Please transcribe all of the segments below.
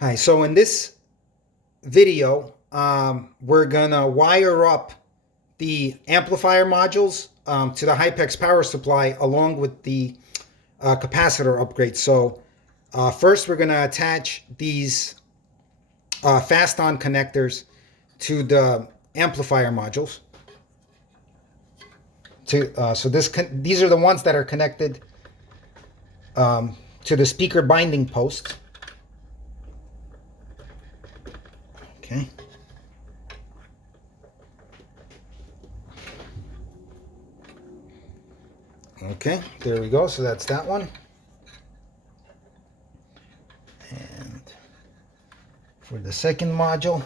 Hi, so in this video, we're gonna wire up the amplifier modules to the Hypex power supply along with the capacitor upgrade. So first we're gonna attach these fast on connectors to the amplifier modules. These are the ones that are connected to the speaker binding post. Okay. Okay, there we go. So that's that one. And for the second module,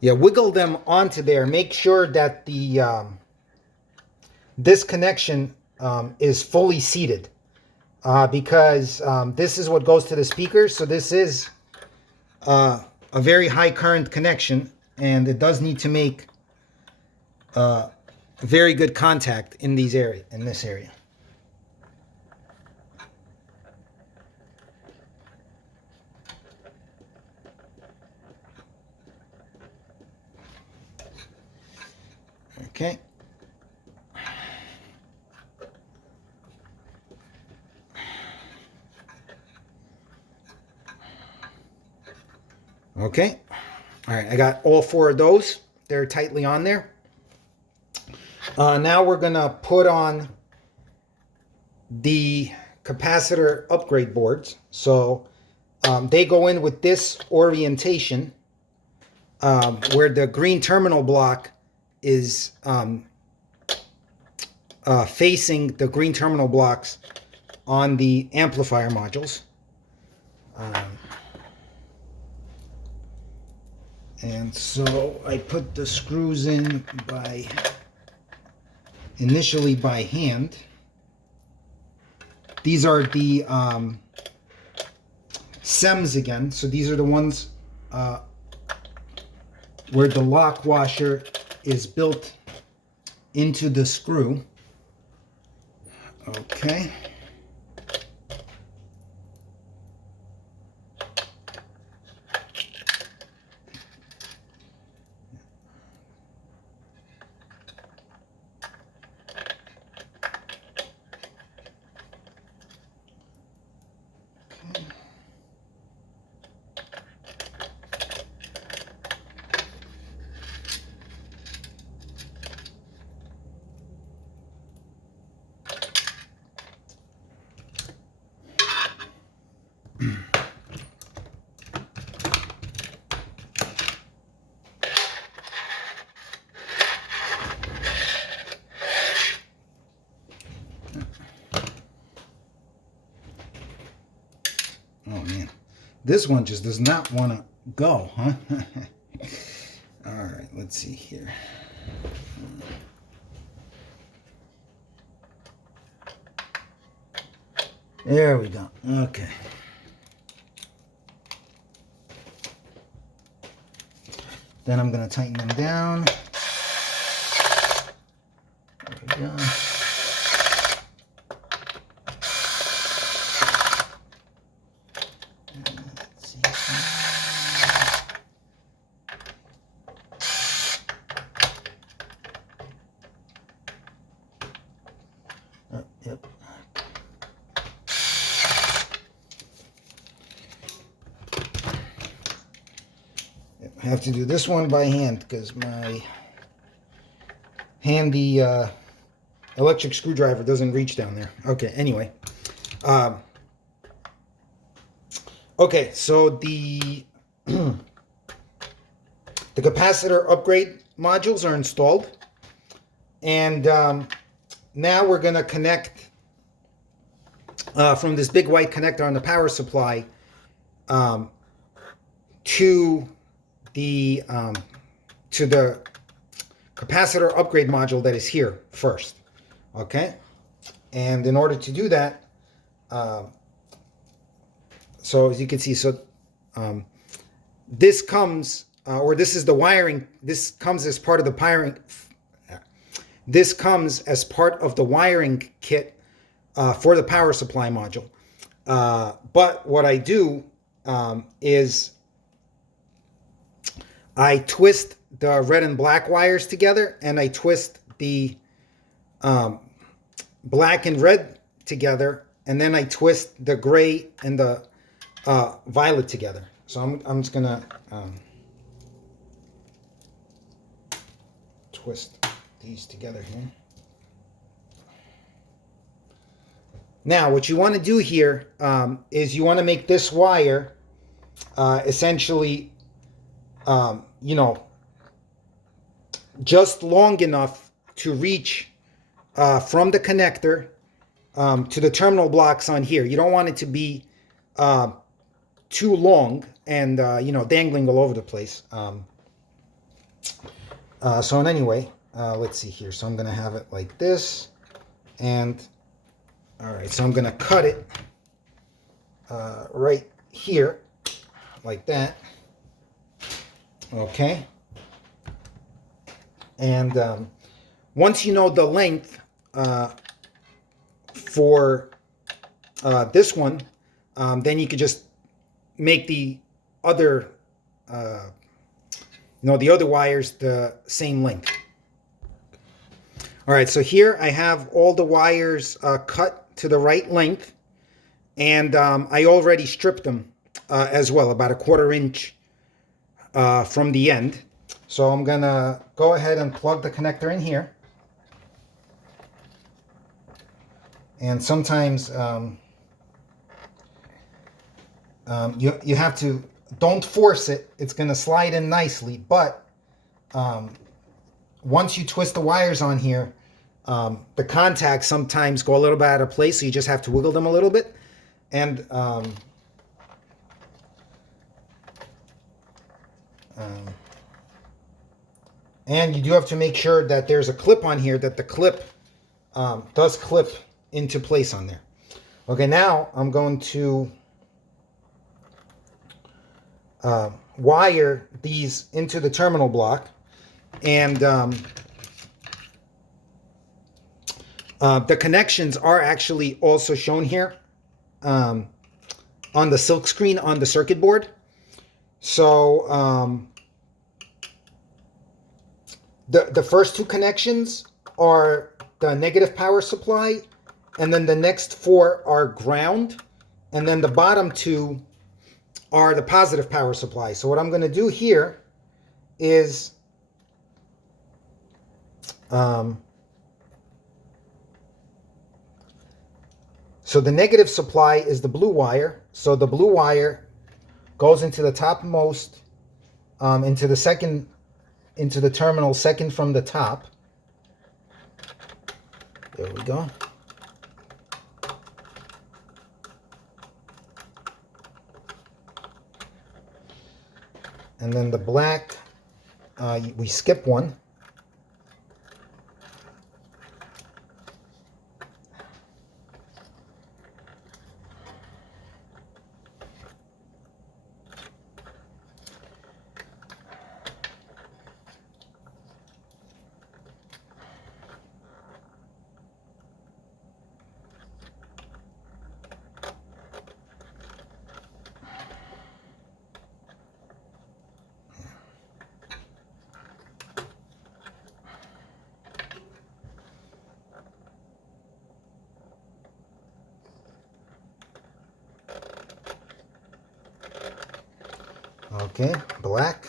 yeah, wiggle them onto there. Make sure that the this connection is fully seated. Because this is what goes to the speakers. So this is a very high current connection, and it does need to make very good contact in this area. Okay. Okay. All right, I got all four of those. They're tightly on there. Now we're gonna put on the capacitor upgrade boards. So they go in with this orientation where the green terminal block is facing the green terminal blocks on the amplifier modules. And so I put the screws in initially by hand. These are the SEMs again. So these are the ones where the lock washer is built into the screw. Okay. Oh man, this one just does not want to go, huh? All right, let's see here. There we go. Okay. Then I'm going to tighten them down. There we go. Yep. I have to do this one by hand because my handy electric screwdriver doesn't reach down there. Okay, anyway. Okay, so the capacitor upgrade modules are installed. And now we're going to connect from this big white connector on the power supply to the capacitor upgrade module that is here first. Okay, and in order to do that, so as you can see, this comes or this is the wiring. This comes as part of the this comes as part of the wiring kit for the power supply module. But what I do is I twist the red and black wires together, and I twist the black and red together, and then I twist the gray and the violet together. So I'm just gonna twist these together here. Now, what you want to do here is you want to make this wire essentially, you know, just long enough to reach from the connector to the terminal blocks on here. You don't want it to be too long and, you know, dangling all over the place. So anyway, let's see here. So I'm going to have it like this. And, all right, so I'm going to cut it right here like that. Okay. And once you know the length for this one, then you could just make the other, you know, the other wires the same length. All right, so here I have all the wires cut to the right length, and I already stripped them as well, about 1/4 inch from the end. So I'm gonna go ahead and plug the connector in here. And sometimes you have to, don't force it, it's gonna slide in nicely, but once you twist the wires on here, the contacts sometimes go a little bit out of place, so you just have to wiggle them a little bit. And you do have to make sure that there's a clip on here, that the clip does clip into place on there. Okay, now I'm going to wire these into the terminal block. And the connections are actually also shown here on the silk screen on the circuit board. So the first 2 connections are the negative power supply, and then the next 4 are ground, and then the bottom 2 are the positive power supply. So what I'm going to do here is so the negative supply is the blue wire. So the blue wire goes into the topmost, into the terminal second from the top. There we go. And then the black, we skip one. Okay, black.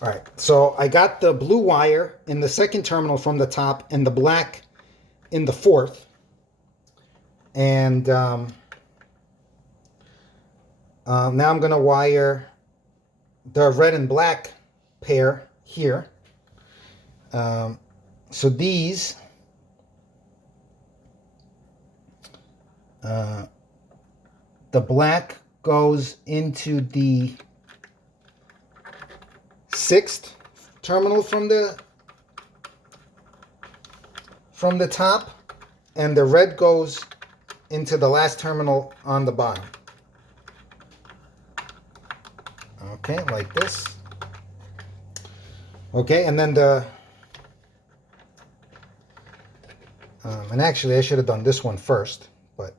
All right, so I got the blue wire in the second terminal from the top and the black in the fourth. And now I'm going to wire the red and black pair here. So these, the black goes into the 6th terminal from the top, and the red goes into the last terminal on the bottom. Okay, like this. Okay, and then the and actually I should have done this one first, but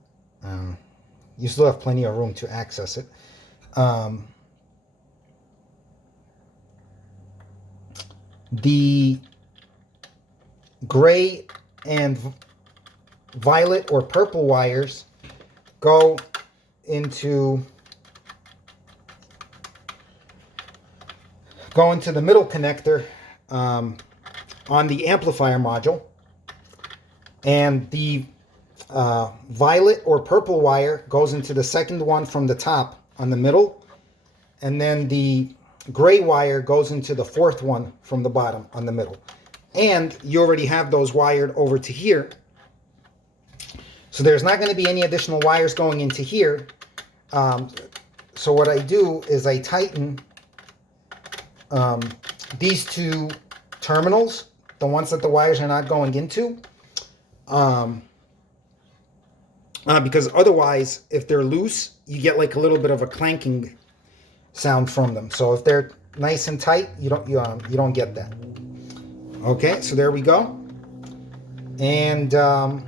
you still have plenty of room to access it. The gray and violet or purple wires go into the middle connector on the amplifier module, and the violet or purple wire goes into the second one from the top on the middle, and then the gray wire goes into the fourth one from the bottom on the middle. And you already have those wired over to here, so there's not going to be any additional wires going into here. So what I do is I tighten these two terminals, the ones that the wires are not going into, because otherwise, if they're loose, you get like a little bit of a clanking sound from them. So if they're nice and tight, you don't get that. Okay, so there we go. And now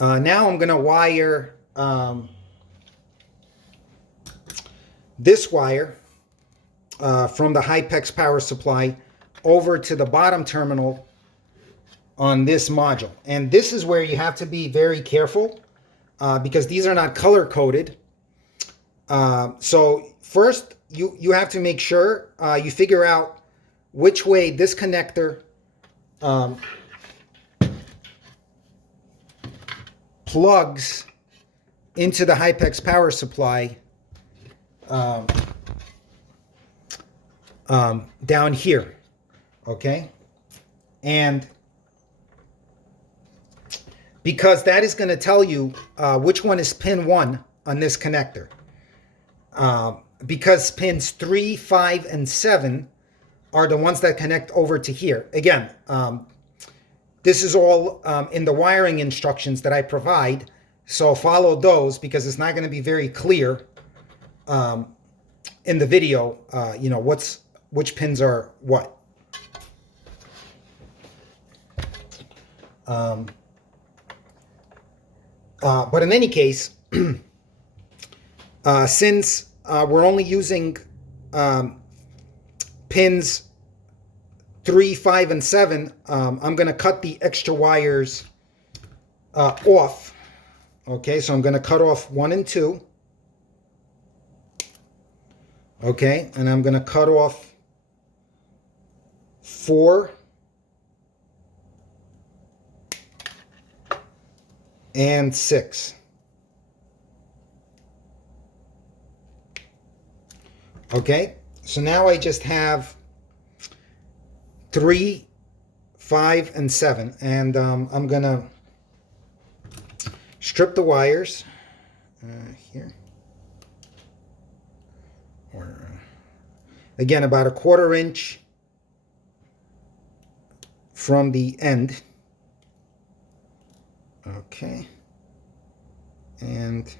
I'm going to wire this wire from the Hypex power supply over to the bottom terminal on this module. And this is where you have to be very careful because these are not color coded. So first you have to make sure you figure out which way this connector plugs into the Hypex power supply down here, okay? And because that is going to tell you which one is pin 1 on this connector. Because pins 3, 5, and 7 are the ones that connect over to here. Again, this is all in the wiring instructions that I provide, so follow those because it's not going to be very clear in the video, you know, which pins are what. But in any case, since we're only using pins 3, 5, and 7, I'm going to cut the extra wires off. Okay, so I'm going to cut off 1 and 2. Okay, and I'm going to cut off 4 and 6. Okay, so now I just have 3, 5, and 7, and I'm gonna strip the wires here, or again about a 1/4 inch from the end. Okay, and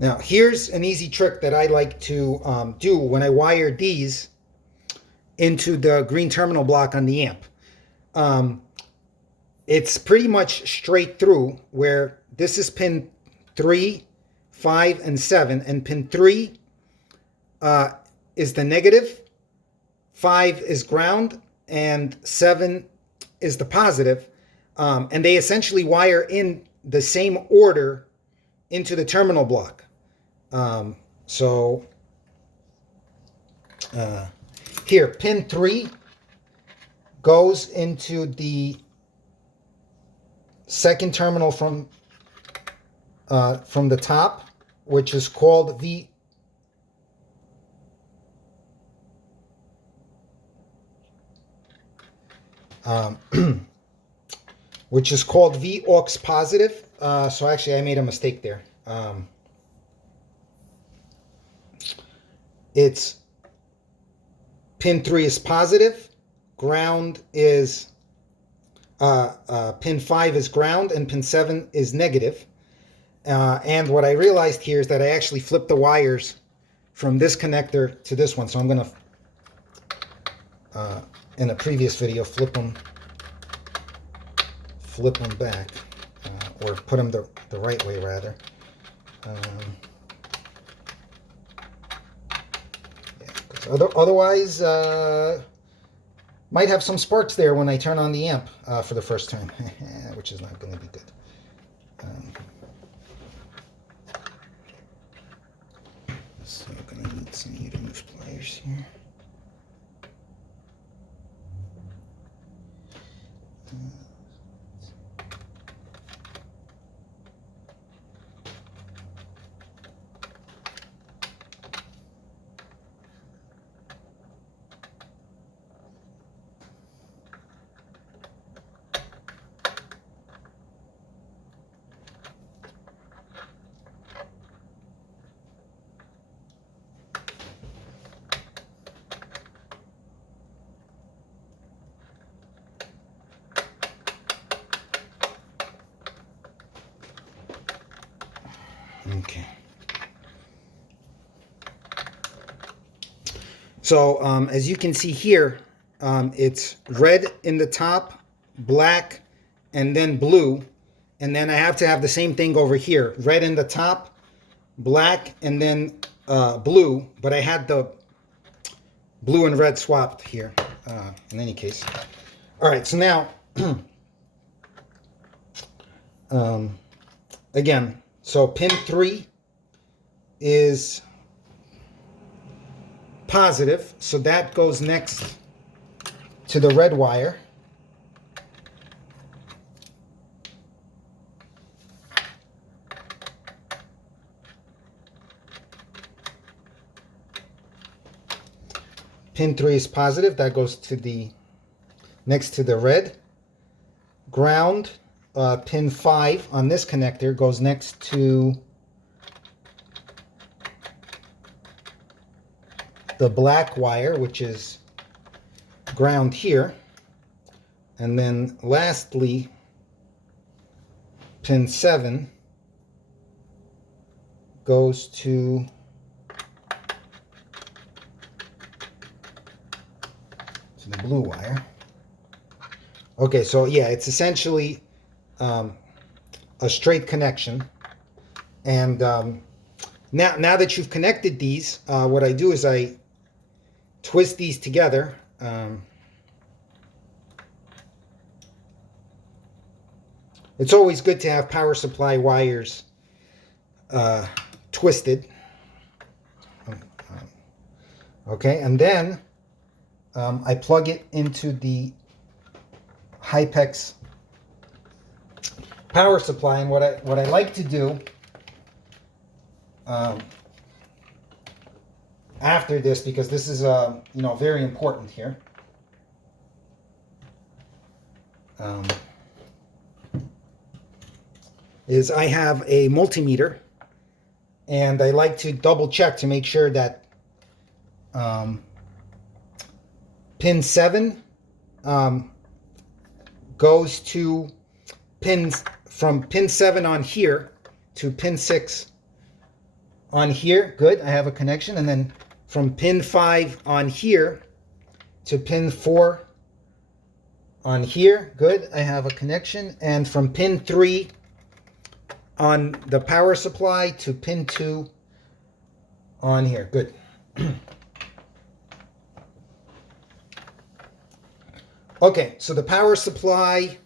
now here's an easy trick that I like to do when I wire these into the green terminal block on the amp. It's pretty much straight through, where this is pin 3, 5, and 7, and pin 3 is the negative, 5 is ground, and 7 is the positive. And they essentially wire in the same order into the terminal block. Here, pin 3 goes into the second terminal from the top, which is called V. Which is called V aux positive. So actually, I made a mistake there. It's pin 3 is positive, ground is Pin 5 is ground and pin 7 is negative. And what I realized here is that I actually flipped the wires from this connector to this one. So I'm going to, in a previous video, flip them back, or put them the right way rather. Yeah, otherwise, might have some sparks there when I turn on the amp for the first time, which is not going to be good. So I'm going to need some unused pliers here. Okay. So as you can see here, it's red in the top, black, and then blue. And then I have to have the same thing over here. Red in the top, black, and then blue. But I had the blue and red swapped here in any case. All right, so now, again, so pin 3 is positive, so that goes next to the red wire. Pin 3 is positive, that goes to the next to the red. Ground, pin 5 on this connector goes next to the black wire, which is ground here. And then lastly, pin 7 goes to the blue wire. Okay, so yeah, it's essentially a straight connection. And now that you've connected these, what I do is I twist these together. It's always good to have power supply wires twisted. Okay, and then I plug it into the Hypex power supply, and what I like to do after this, because this is very important here, is I have a multimeter, and I like to double check to make sure that pin 7 goes to from pin 7 on here to pin 6 on here. Good, I have a connection. And then from pin 5 on here to pin 4 on here. Good, I have a connection. And from pin 3 on the power supply to pin 2 on here. Good. Okay, so the power supply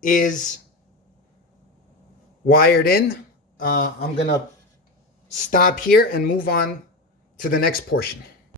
is wired in. I'm going to stop here and move on to the next portion.